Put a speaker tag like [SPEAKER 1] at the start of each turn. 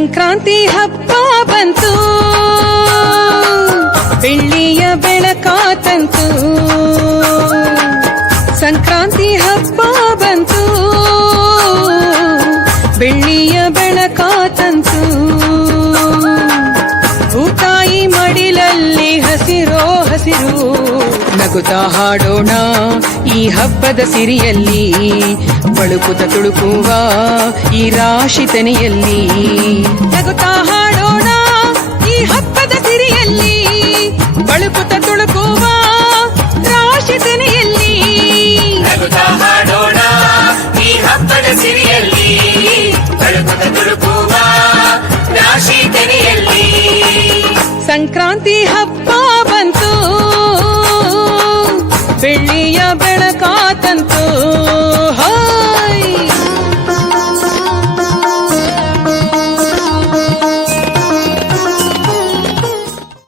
[SPEAKER 1] ಸಂಕ್ರಾಂತಿ ಹಬ್ಬ ಬಂತು. ಬೆಳ್ಳಿಯ ಬೆಳಕಾತಂತು ಸಂಕ್ರಾಂತಿ ಹಬ್ಬ ಬಂತು. ಬೆಳ್ಳಿಯ ಬೆಳಕಾತಂತು ಭೂತಾಯಿ ಮಡಿಲಲ್ಲಿ ಹಸಿರೋ ಹಸಿರು. ನಗುತ ಹಾಡೋಣ ಈ ಹಬ್ಬದ ಸಿರಿಯಲ್ಲಿ. ಬಳುಕುತ ತುಳುಕುವ ಈ ರಾಶಿತನೆಯಲ್ಲಿ ಬಳುಕುತ ತುಳುಕುವ ರಾಶಿ ತೆನೆಯಲ್ಲಿ.
[SPEAKER 2] ನಗುತ್ತಾ ಹಾಡೋಣ ಈ ಹಬ್ಬದ ಸಿರಿಯಲ್ಲಿ. ಬೆಳಕುತ್ತ ತುಳುಕುವ ರಾಶಿ
[SPEAKER 1] ಸಂಕ್ರಾಂತಿ ಹಬ್ಬ ಬಂತು ಬೆಳ್ಳಿಯ ಬೆಳಕಾತಂತು.